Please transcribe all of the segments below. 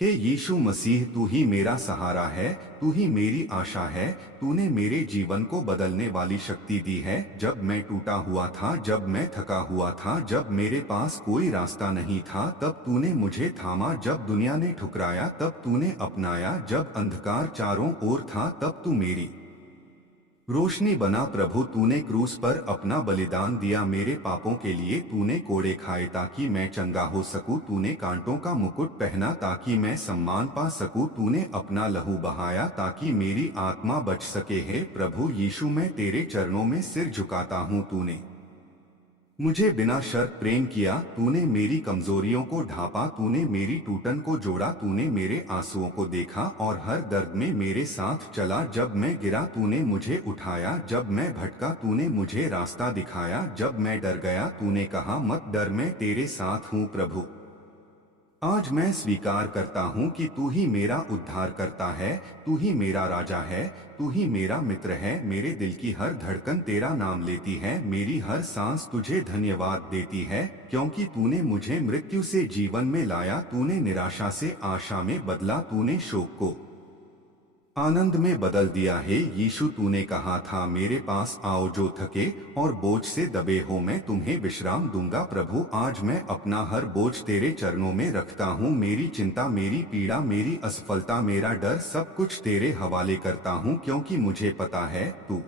हे यीशु मसीह, तू ही मेरा सहारा है, तू ही मेरी आशा है। तूने मेरे जीवन को बदलने वाली शक्ति दी है। जब मैं टूटा हुआ था, जब मैं थका हुआ था, जब मेरे पास कोई रास्ता नहीं था, तब तूने मुझे थामा। जब दुनिया ने ठुकराया, तब तूने अपनाया। जब अंधकार चारों ओर था, तब तू मेरी रोशनी बना। प्रभु, तूने क्रूस पर अपना बलिदान दिया मेरे पापों के लिए। तूने कोड़े खाए ताकि मैं चंगा हो सकूं। तूने कांटों का मुकुट पहना ताकि मैं सम्मान पा सकूं। तूने अपना लहू बहाया ताकि मेरी आत्मा बच सके। हे प्रभु यीशु, मैं तेरे चरणों में सिर झुकाता हूं। तूने मुझे बिना शर्त प्रेम किया। तूने मेरी कमजोरियों को ढांपा, तूने मेरी टूटन को जोड़ा। तूने मेरे आंसुओं को देखा और हर दर्द में मेरे साथ चला। जब मैं गिरा, तूने मुझे उठाया। जब मैं भटका, तूने मुझे रास्ता दिखाया। जब मैं डर गया, तूने कहा, मत डर, मैं तेरे साथ हूँ। प्रभु, आज मैं स्वीकार करता हूँ कि तू ही मेरा उद्धार करता है, तू ही मेरा राजा है, तू ही मेरा मित्र है। मेरे दिल की हर धड़कन तेरा नाम लेती है, मेरी हर सांस तुझे धन्यवाद देती है, क्योंकि तूने मुझे मृत्यु से जीवन में लाया। तूने निराशा से आशा में बदला, तूने शोक को आनंद में बदल दिया है। यीशु, तूने कहा था, मेरे पास आओ जो थके और बोझ से दबे हो, मैं तुम्हें विश्राम दूंगा। प्रभु, आज मैं अपना हर बोझ तेरे चरणों में रखता हूँ। मेरी चिंता, मेरी पीड़ा, मेरी असफलता, मेरा डर, सब कुछ तेरे हवाले करता हूँ, क्योंकि मुझे पता है तू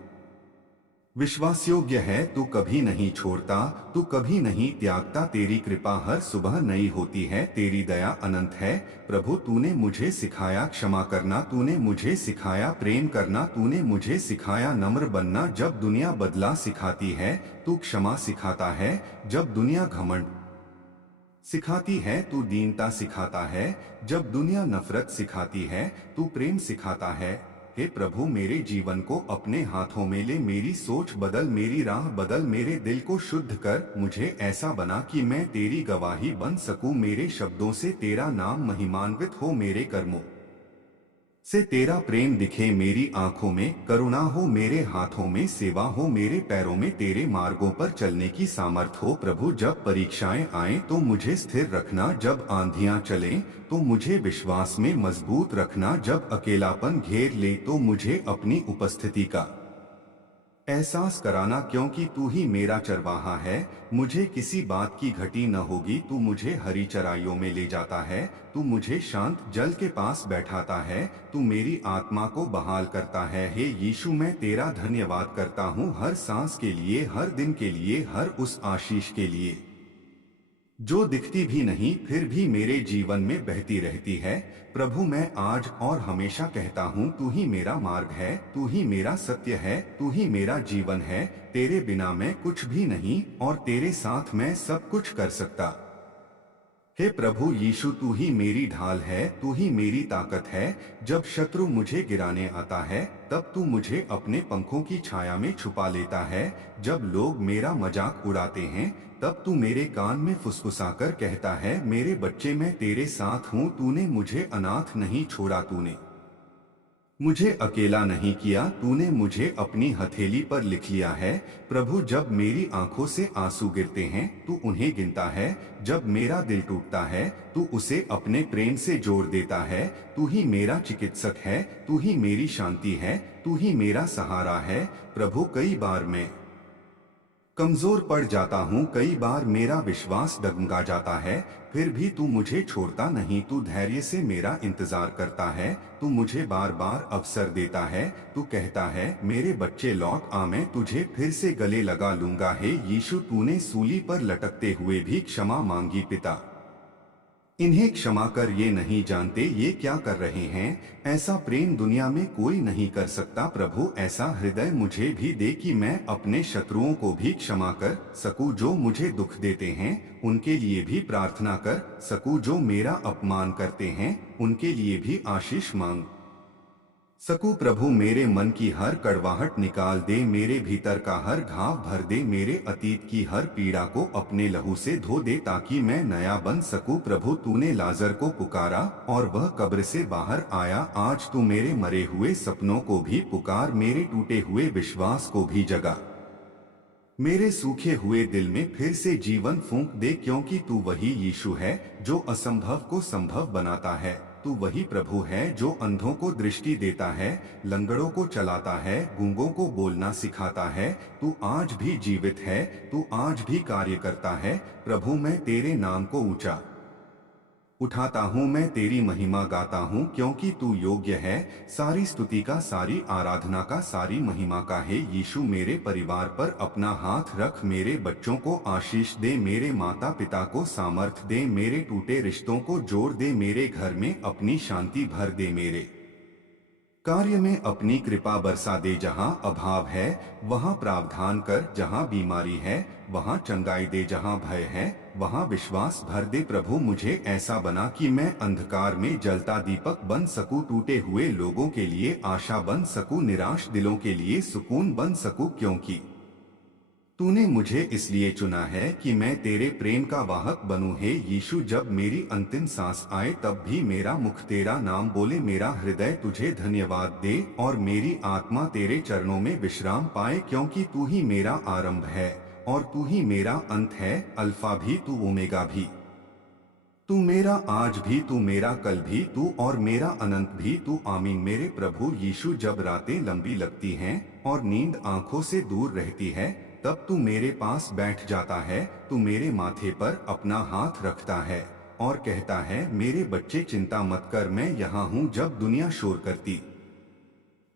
विश्वास योग्य है। तू कभी नहीं छोड़ता, तू कभी नहीं त्यागता। तेरी कृपा हर सुबह नई होती है, तेरी दया अनंत है। प्रभु, तूने मुझे सिखाया क्षमा करना, तूने मुझे सिखाया प्रेम करना, तूने मुझे सिखाया नम्र बनना। जब दुनिया बदला सिखाती है, तू क्षमा सिखाता है। जब दुनिया घमंड सिखाती है, तू दीनता सिखाता है। जब दुनिया नफरत सिखाती है, तू प्रेम सिखाता है। हे प्रभु, मेरे जीवन को अपने हाथों में ले, मेरी सोच बदल, मेरी राह बदल, मेरे दिल को शुद्ध कर। मुझे ऐसा बना कि मैं तेरी गवाही बन सकूं। मेरे शब्दों से तेरा नाम महिमान्वित हो, मेरे कर्मों से तेरा प्रेम दिखे। मेरी आंखों में करुणा हो, मेरे हाथों में सेवा हो, मेरे पैरों में तेरे मार्गों पर चलने की सामर्थ हो। प्रभु, जब परीक्षाएं आए तो मुझे स्थिर रखना, जब आंधियां चलें तो मुझे विश्वास में मजबूत रखना, जब अकेलापन घेर ले तो मुझे अपनी उपस्थिति का एहसास कराना, क्योंकि तू ही मेरा चरवाहा है। मुझे किसी बात की घटी न होगी। तू मुझे हरी चराइयों में ले जाता है, तू मुझे शांत जल के पास बैठाता है, तू मेरी आत्मा को बहाल करता है। हे यीशु, मैं तेरा धन्यवाद करता हूँ हर सांस के लिए, हर दिन के लिए, हर उस आशीष के लिए जो दिखती भी नहीं फिर भी मेरे जीवन में बहती रहती है। प्रभु, मैं आज और हमेशा कहता हूँ, तू ही मेरा मार्ग है, तू ही मेरा सत्य है, तू ही मेरा जीवन है। तेरे बिना मैं कुछ भी नहीं और तेरे साथ मैं सब कुछ कर सकता। हे प्रभु यीशु, तू ही मेरी ढाल है, तू ही मेरी ताकत है। जब शत्रु मुझे गिराने आता है, तब तू मुझे अपने पंखों की छाया में छुपा लेता है। जब लोग मेरा मजाक उड़ाते हैं, तब तू मेरे कान में फुसफुसाकर कहता है, मेरे बच्चे, मैं तेरे साथ हूँ। तूने मुझे अनाथ नहीं छोड़ा, तूने मुझे अकेला नहीं किया, तूने मुझे अपनी हथेली पर लिख लिया है। प्रभु, जब मेरी आंखों से आंसू गिरते हैं, तू उन्हें गिनता है। जब मेरा दिल टूटता है, तू उसे अपने प्रेम से जोड़ देता है। तू ही मेरा चिकित्सक है, तू ही मेरी शांति है, तू ही मेरा सहारा है। प्रभु, कई बार मैं कमजोर पड़ जाता हूँ, कई बार मेरा विश्वास डगमगा जाता है, फिर भी तू मुझे छोड़ता नहीं। तू धैर्य से मेरा इंतजार करता है, तू मुझे बार बार अवसर देता है। तू कहता है, मेरे बच्चे लौट आ, मैं तुझे फिर से गले लगा लूंगा। हे यीशु, तूने सूली पर लटकते हुए भी क्षमा मांगी। पिता, इन्हें क्षमा कर, ये नहीं जानते ये क्या कर रहे हैं। ऐसा प्रेम दुनिया में कोई नहीं कर सकता। प्रभु, ऐसा हृदय मुझे भी दे कि मैं अपने शत्रुओं को भी क्षमा कर सकूं, जो मुझे दुख देते हैं उनके लिए भी प्रार्थना कर सकूं, जो मेरा अपमान करते हैं उनके लिए भी आशीष मांग सकूं। प्रभु, मेरे मन की हर कड़वाहट निकाल दे, मेरे भीतर का हर घाव भर दे, मेरे अतीत की हर पीड़ा को अपने लहू से धो दे, ताकि मैं नया बन सकूं। प्रभु, तूने लाजर को पुकारा और वह कब्र से बाहर आया। आज तू मेरे मरे हुए सपनों को भी पुकार, मेरे टूटे हुए विश्वास को भी जगा, मेरे सूखे हुए दिल में फिर से जीवन फूंक दे, क्योंकि तू वही यीशु है जो असंभव को संभव बनाता है। तू वही प्रभु है जो अंधों को दृष्टि देता है, लंगड़ों को चलाता है, गूंगों को बोलना सिखाता है। तू आज भी जीवित है, तू आज भी कार्य करता है। प्रभु मैं तेरे नाम को ऊंचा उठाता हूँ, मैं तेरी महिमा गाता हूँ, क्योंकि तू योग्य है। सारी स्तुति का, सारी आराधना का, सारी महिमा का है। यीशु मेरे परिवार पर अपना हाथ रख, मेरे बच्चों को आशीष दे, मेरे माता पिता को सामर्थ दे, मेरे टूटे रिश्तों को जोड़ दे, मेरे घर में अपनी शांति भर दे, मेरे कार्य में अपनी कृपा बरसा दे। जहाँ अभाव है वहाँ प्रावधान कर, जहाँ बीमारी है वहाँ चंगाई दे, जहाँ भय है वहाँ विश्वास भर दे। प्रभु मुझे ऐसा बना कि मैं अंधकार में जलता दीपक बन सकूं, टूटे हुए लोगों के लिए आशा बन सकूं, निराश दिलों के लिए सुकून बन सकूं, क्योंकि तूने मुझे इसलिए चुना है कि मैं तेरे प्रेम का वाहक बनूं। हे यीशु, जब मेरी अंतिम सांस आए तब भी मेरा मुख तेरा नाम बोले, मेरा हृदय तुझे धन्यवाद दे और मेरी आत्मा तेरे चरणों में विश्राम पाए, क्योंकि तू ही मेरा आरंभ है और तू ही मेरा अंत है, अल्फा भी तू ओमेगा भी। तू मेरा आज भी, तू मेरा कल भी, तू और मेरा अनंत भी तू। आमीन। मेरे प्रभु यीशु, जब रातें लंबी लगती हैं और नींद आंखों से दूर रहती है, तब तू मेरे पास बैठ जाता है। तू मेरे माथे पर अपना हाथ रखता है और कहता है, मेरे बच्चे चिंता मत कर, मैं यहाँ हूँ। जब दुनिया शोर करती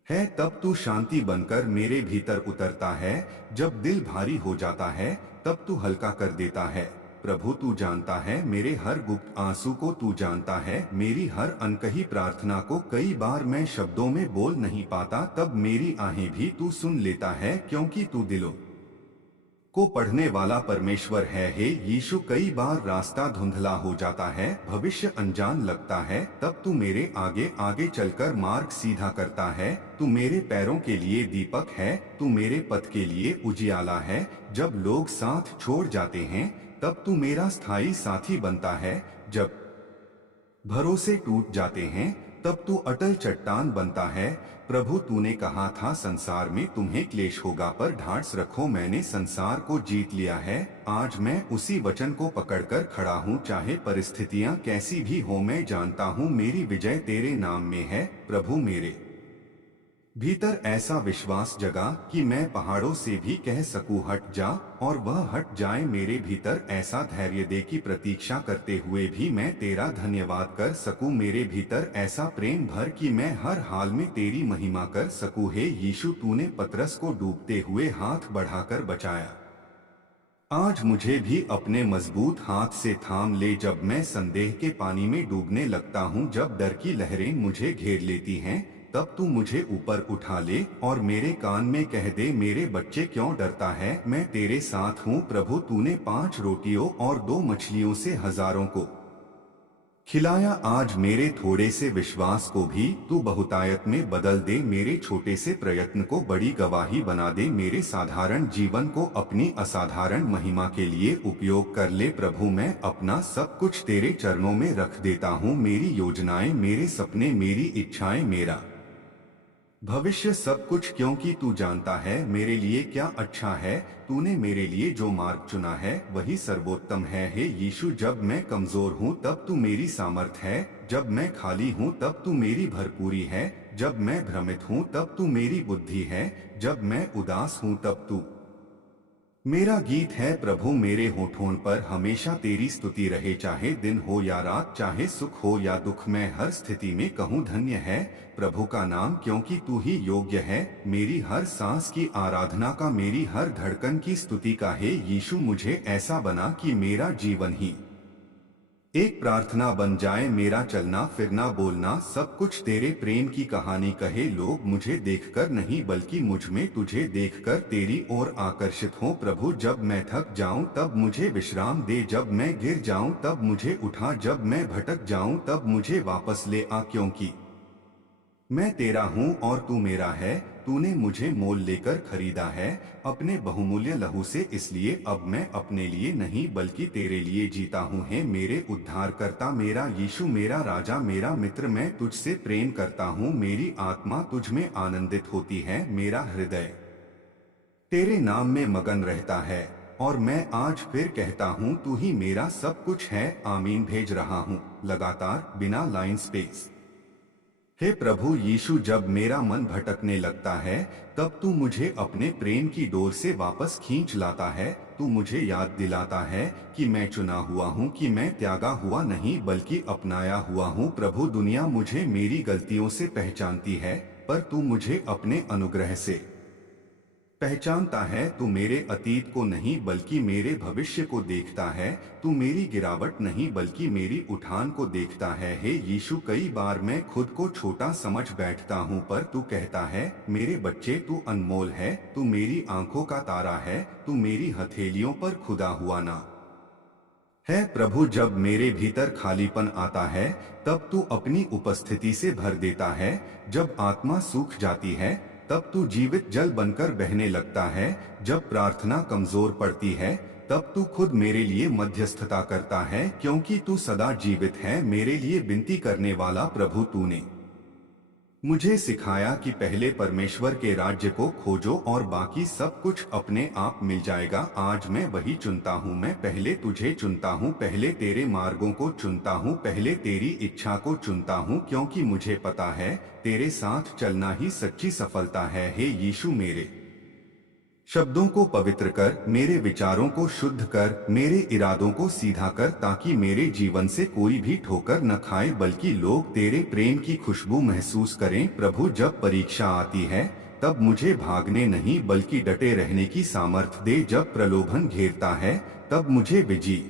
है तब तू शांति बनकर मेरे भीतर उतरता है। जब दिल भारी हो जाता है तब तू हल्का कर देता है। प्रभु तू जानता है मेरे हर गुप्त आंसू को, तू जानता है मेरी हर अनकही प्रार्थना को। कई बार मैं शब्दों में बोल नहीं पाता, तब मेरी आहें भी तू सुन लेता है, क्योंकि तू दिलों को पढ़ने वाला परमेश्वर है। हे यीशु, कई बार रास्ता धुंधला हो जाता है, भविष्य अनजान लगता है, तब तू मेरे आगे आगे चलकर मार्ग सीधा करता है। तू मेरे पैरों के लिए दीपक है, तू मेरे पथ के लिए उजियाला है। जब लोग साथ छोड़ जाते हैं तब तू मेरा स्थायी साथी बनता है। जब भरोसे टूट जाते हैं तब तू अटल चट्टान बनता है। प्रभु तूने कहा था संसार में तुम्हें क्लेश होगा, पर ढांढस रखो, मैंने संसार को जीत लिया है। आज मैं उसी वचन को पकड़कर खड़ा हूँ, चाहे परिस्थितियाँ कैसी भी हो। मैं जानता हूँ मेरी विजय तेरे नाम में है। प्रभु मेरे भीतर ऐसा विश्वास जगा कि मैं पहाड़ों से भी कह सकूं हट जा, और वह हट जाए। मेरे भीतर ऐसा धैर्य दे कि प्रतीक्षा करते हुए भी मैं तेरा धन्यवाद कर सकूं। मेरे भीतर ऐसा प्रेम भर कि मैं हर हाल में तेरी महिमा कर सकूं। हे यीशु, तूने पतरस को डूबते हुए हाथ बढ़ाकर बचाया, आज मुझे भी अपने मजबूत हाथ से थाम ले। जब मैं संदेह के पानी में डूबने लगता हूँ, जब डर की लहरें मुझे घेर लेती हैं, तब तू मुझे ऊपर उठा ले और मेरे कान में कह दे, मेरे बच्चे क्यों डरता है, मैं तेरे साथ हूँ। प्रभु तूने 5 रोटियों और 2 मछलियों से हजारों को खिलाया, आज मेरे थोड़े से विश्वास को भी तू बहुतायत में बदल दे। मेरे छोटे से प्रयत्न को बड़ी गवाही बना दे, मेरे साधारण जीवन को अपनी असाधारण महिमा के लिए उपयोग कर ले। प्रभु मैं अपना सब कुछ तेरे चरणों में रख देता हूँ, मेरी योजनाएं, मेरे सपने, मेरी इच्छाएं, मेरा भविष्य, सब कुछ, क्योंकि तू जानता है मेरे लिए क्या अच्छा है। तूने मेरे लिए जो मार्ग चुना है वही सर्वोत्तम है। हे यीशु, जब मैं कमजोर हूँ तब तू मेरी सामर्थ है, जब मैं खाली हूँ तब तू मेरी भरपूरी है, जब मैं भ्रमित हूँ तब तू मेरी बुद्धि है, जब मैं उदास हूँ तब तू मेरा गीत है। प्रभु मेरे होठों पर हमेशा तेरी स्तुति रहे, चाहे दिन हो या रात, चाहे सुख हो या दुख, मैं हर स्थिति में कहूँ धन्य है प्रभु का नाम, क्योंकि तू ही योग्य है। मेरी हर सांस की आराधना का, मेरी हर धड़कन की स्तुति का। हे यीशु, मुझे ऐसा बना कि मेरा जीवन ही एक प्रार्थना बन जाए, मेरा चलना फिरना बोलना सब कुछ तेरे प्रेम की कहानी कहे। लोग मुझे देखकर नहीं बल्कि मुझ में तुझे देखकर तेरी ओर आकर्षित हों। प्रभु जब मैं थक जाऊं तब मुझे विश्राम दे, जब मैं गिर जाऊं तब मुझे उठा, जब मैं भटक जाऊं तब मुझे वापस ले आ, क्योंकि मैं तेरा हूँ और तू मेरा है। तूने मुझे मोल लेकर खरीदा है अपने बहुमूल्य लहू से, इसलिए अब मैं अपने लिए नहीं बल्कि तेरे लिए जीता हूँ। है मेरे उद्धारकर्ता, मेरा यीशु, मेरा राजा, मेरा मित्र, मैं तुझसे प्रेम करता हूँ। मेरी आत्मा तुझ में आनंदित होती है, मेरा हृदय तेरे नाम में मगन रहता है। और मैं आज फिर कहता हूँ तू ही मेरा सब कुछ है। आमीन भेज रहा हूँ लगातार बिना लाइन स्पेस। हे प्रभु यीशु, जब मेरा मन भटकने लगता है तब तू मुझे अपने प्रेम की डोर से वापस खींच लाता है। तू मुझे याद दिलाता है कि मैं चुना हुआ हूँ, कि मैं त्यागा हुआ नहीं बल्कि अपनाया हुआ हूँ। प्रभु, दुनिया मुझे मेरी गलतियों से पहचानती है, पर तू मुझे अपने अनुग्रह से पहचानता है। तू मेरे अतीत को नहीं बल्कि मेरे भविष्य को देखता है। तू मेरी गिरावट नहीं बल्कि मेरी उठान को देखता है। हे यीशु, कई बार मैं खुद को छोटा समझ बैठता हूँ, पर तू कहता है मेरे बच्चे तू अनमोल है, तू मेरी आंखों का तारा है, तू मेरी हथेलियों पर खुदा हुआ ना है। प्रभु, जब मेरे भीतर खालीपन आता है तब तू अपनी उपस्थिति से भर देता है। जब आत्मा सूख जाती है तब तू जीवित जल बनकर बहने लगता है। जब प्रार्थना कमजोर पड़ती है तब तू खुद मेरे लिए मध्यस्थता करता है, क्योंकि तू सदा जीवित है मेरे लिए विनती करने वाला। प्रभु, तूने मुझे सिखाया कि पहले परमेश्वर के राज्य को खोजो और बाकी सब कुछ अपने आप मिल जाएगा। आज मैं वही चुनता हूँ। मैं पहले तुझे चुनता हूँ, पहले तेरे मार्गों को चुनता हूँ, पहले तेरी इच्छा को चुनता हूँ, क्योंकि मुझे पता है तेरे साथ चलना ही सच्ची सफलता है। हे यीशु, मेरे शब्दों को पवित्र कर, मेरे विचारों को शुद्ध कर, मेरे इरादों को सीधा कर, ताकि मेरे जीवन से कोई भी ठोकर न खाए बल्कि लोग तेरे प्रेम की खुशबू महसूस करें। प्रभु, जब परीक्षा आती है तब मुझे भागने नहीं बल्कि डटे रहने की सामर्थ्य दे। जब प्रलोभन घेरता है तब मुझे विजयी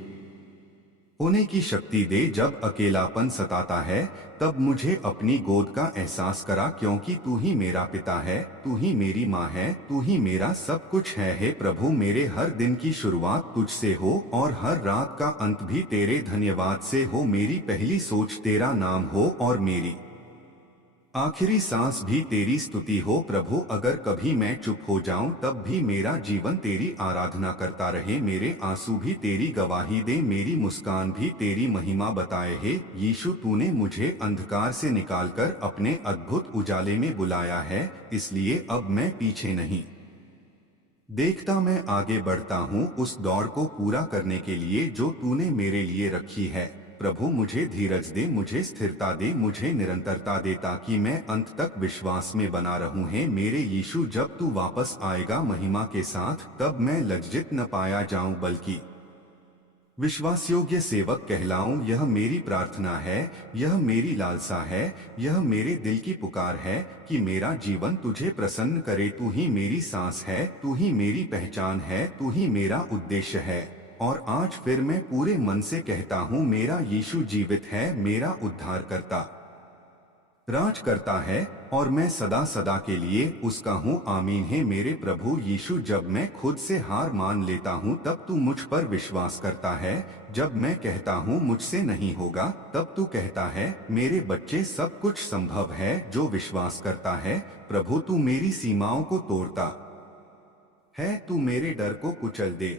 होने की शक्ति दे। जब अकेलापन सताता है तब मुझे अपनी गोद का एहसास करा, क्योंकि तू ही मेरा पिता है, तू ही मेरी माँ है, तू ही मेरा सब कुछ है। हे प्रभु, मेरे हर दिन की शुरुआत तुझसे हो और हर रात का अंत भी तेरे धन्यवाद से हो। मेरी पहली सोच तेरा नाम हो और मेरी आखिरी सांस भी तेरी स्तुति हो। प्रभु, अगर कभी मैं चुप हो जाऊं तब भी मेरा जीवन तेरी आराधना करता रहे। मेरे आंसू भी तेरी गवाही दे, मेरी मुस्कान भी तेरी महिमा बताए। हे यीशु, तूने मुझे अंधकार से निकालकर अपने अद्भुत उजाले में बुलाया है, इसलिए अब मैं पीछे नहीं देखता, मैं आगे बढ़ता हूँ उस दौड़ को पूरा करने के लिए जो तूने मेरे लिए रखी है। प्रभु, मुझे धीरज दे, मुझे स्थिरता दे, मुझे निरंतरता दे, ताकि मैं अंत तक विश्वास में बना रहूं। है मेरे यीशु, जब तू वापस आएगा महिमा के साथ, तब मैं लज्जित न पाया जाऊं बल्कि विश्वासयोग्य सेवक कहलाऊं। यह मेरी प्रार्थना है, यह मेरी लालसा है, यह मेरे दिल की पुकार है कि मेरा जीवन तुझे प्रसन्न करे। तू ही मेरी सांस है, तू ही मेरी पहचान है, तू ही मेरा उद्देश्य है। और आज फिर मैं पूरे मन से कहता हूँ, मेरा यीशु जीवित है, मेरा उद्धार करता राज करता है और मैं सदा सदा के लिए उसका हूँ। आमीन। है मेरे प्रभु यीशु, जब मैं खुद से हार मान लेता हूँ तब तू मुझ पर विश्वास करता है। जब मैं कहता हूँ मुझसे नहीं होगा, तब तू कहता है मेरे बच्चे, सब कुछ संभव है जो विश्वास करता है। प्रभु, तू मेरी सीमाओं को तोड़ता है, तू मेरे डर को कुचल दे।